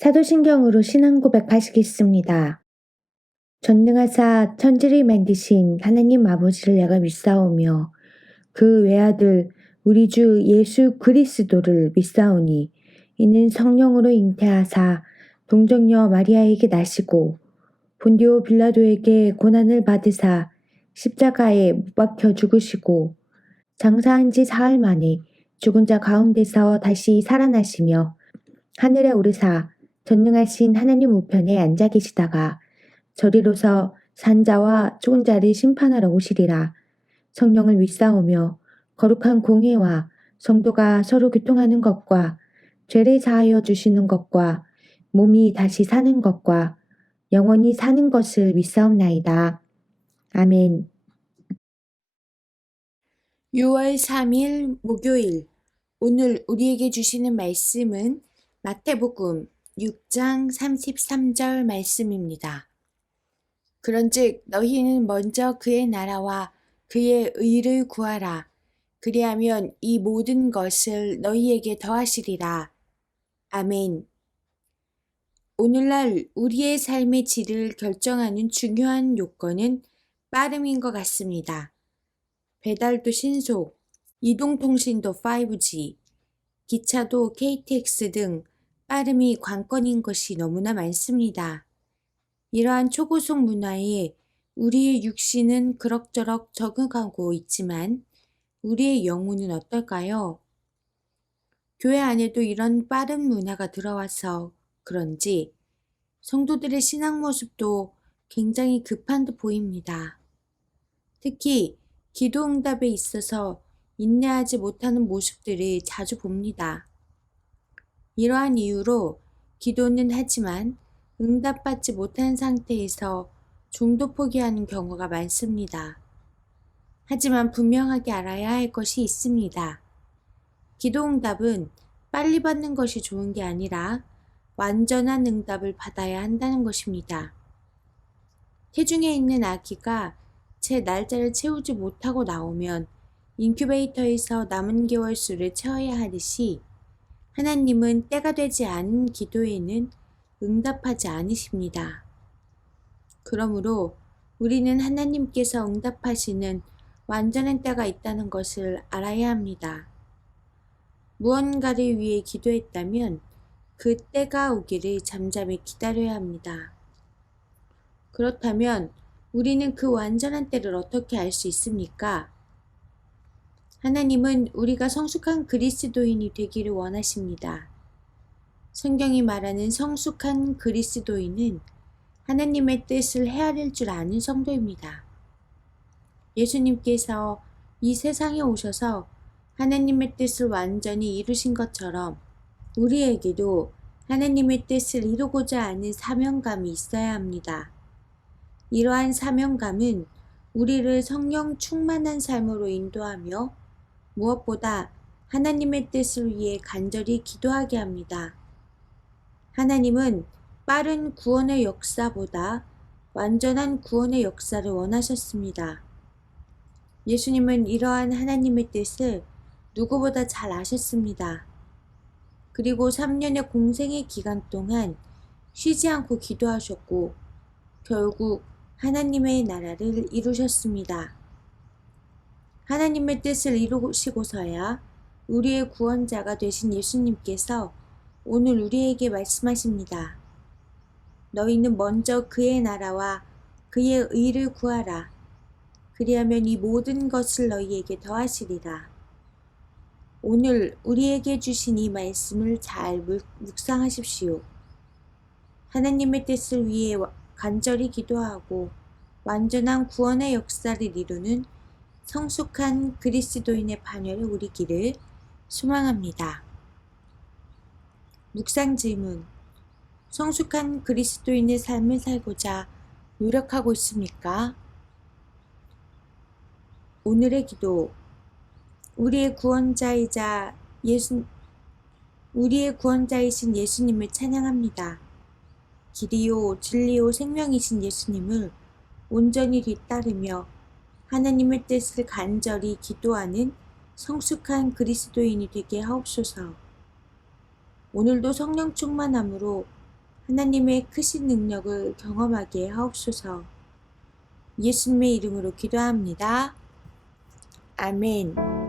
사도신경으로 신앙 고백하시겠습니다. 전능하사 천지를 만드신 하나님 아버지를 내가 믿사오며 그 외아들 우리 주 예수 그리스도를 믿사오니 이는 성령으로 잉태하사 동정녀 마리아에게 나시고 본디오 빌라도에게 고난을 받으사 십자가에 못 박혀 죽으시고 장사한 지 사흘 만에 죽은 자 가운데서 다시 살아나시며 하늘에 오르사 전능하신 하나님 우편에 앉아 계시다가 저리로서 산자와 죽은 자를 심판하러 오시리라. 성령을 믿사오며 거룩한 공회와 성도가 서로 교통하는 것과 죄를 사하여 주시는 것과 몸이 다시 사는 것과 영원히 사는 것을 믿사옵나이다. 아멘. 6월 3일 목요일. 오늘 우리에게 주시는 말씀은 마태복음 6장 33절 말씀입니다. 그런즉 너희는 먼저 그의 나라와 그의 의를 구하라. 그리하면 이 모든 것을 너희에게 더하시리라. 아멘. 오늘날 우리의 삶의 질을 결정하는 중요한 요건은 빠름인 것 같습니다. 배달도 신속, 이동통신도 5G, 기차도 KTX 등 빠름이 관건인 것이 너무나 많습니다. 이러한 초고속 문화에 우리의 육신은 그럭저럭 적응하고 있지만 우리의 영혼은 어떨까요? 교회 안에도 이런 빠른 문화가 들어와서 그런지 성도들의 신앙 모습도 굉장히 급한 듯 보입니다. 특히 기도 응답에 있어서 인내하지 못하는 모습들을 자주 봅니다. 이러한 이유로 기도는 하지만 응답받지 못한 상태에서 중도 포기하는 경우가 많습니다. 하지만 분명하게 알아야 할 것이 있습니다. 기도 응답은 빨리 받는 것이 좋은 게 아니라 완전한 응답을 받아야 한다는 것입니다. 태중에 있는 아기가 제 날짜를 채우지 못하고 나오면 인큐베이터에서 남은 개월 수를 채워야 하듯이 하나님은 때가 되지 않은 기도에는 응답하지 않으십니다. 그러므로 우리는 하나님께서 응답하시는 완전한 때가 있다는 것을 알아야 합니다. 무언가를 위해 기도했다면 그 때가 오기를 잠잠히 기다려야 합니다. 그렇다면 우리는 그 완전한 때를 어떻게 알 수 있습니까? 하나님은 우리가 성숙한 그리스도인이 되기를 원하십니다. 성경이 말하는 성숙한 그리스도인은 하나님의 뜻을 헤아릴 줄 아는 성도입니다. 예수님께서 이 세상에 오셔서 하나님의 뜻을 완전히 이루신 것처럼 우리에게도 하나님의 뜻을 이루고자 하는 사명감이 있어야 합니다. 이러한 사명감은 우리를 성령 충만한 삶으로 인도하며 무엇보다 하나님의 뜻을 위해 간절히 기도하게 합니다. 하나님은 빠른 구원의 역사보다 완전한 구원의 역사를 원하셨습니다. 예수님은 이러한 하나님의 뜻을 누구보다 잘 아셨습니다. 그리고 3년의 공생의 기간 동안 쉬지 않고 기도하셨고 결국 하나님의 나라를 이루셨습니다. 하나님의 뜻을 이루시고서야 우리의 구원자가 되신 예수님께서 오늘 우리에게 말씀하십니다. 너희는 먼저 그의 나라와 그의 의를 구하라. 그리하면 이 모든 것을 너희에게 더하시리라. 오늘 우리에게 주신 이 말씀을 잘 묵상하십시오. 하나님의 뜻을 위해 간절히 기도하고 완전한 구원의 역사를 이루는 성숙한 그리스도인의 반열에 오르기를 소망합니다. 묵상 질문. 성숙한 그리스도인의 삶을 살고자 노력하고 있습니까? 오늘의 기도. 우리의 구원자이신 예수님을 찬양합니다. 길이요 진리요 생명이신 예수님을 온전히 뒤따르며 하나님의 뜻을 간절히 기도하는 성숙한 그리스도인이 되게 하옵소서. 오늘도 성령 충만함으로 하나님의 크신 능력을 경험하게 하옵소서. 예수님의 이름으로 기도합니다. 아멘.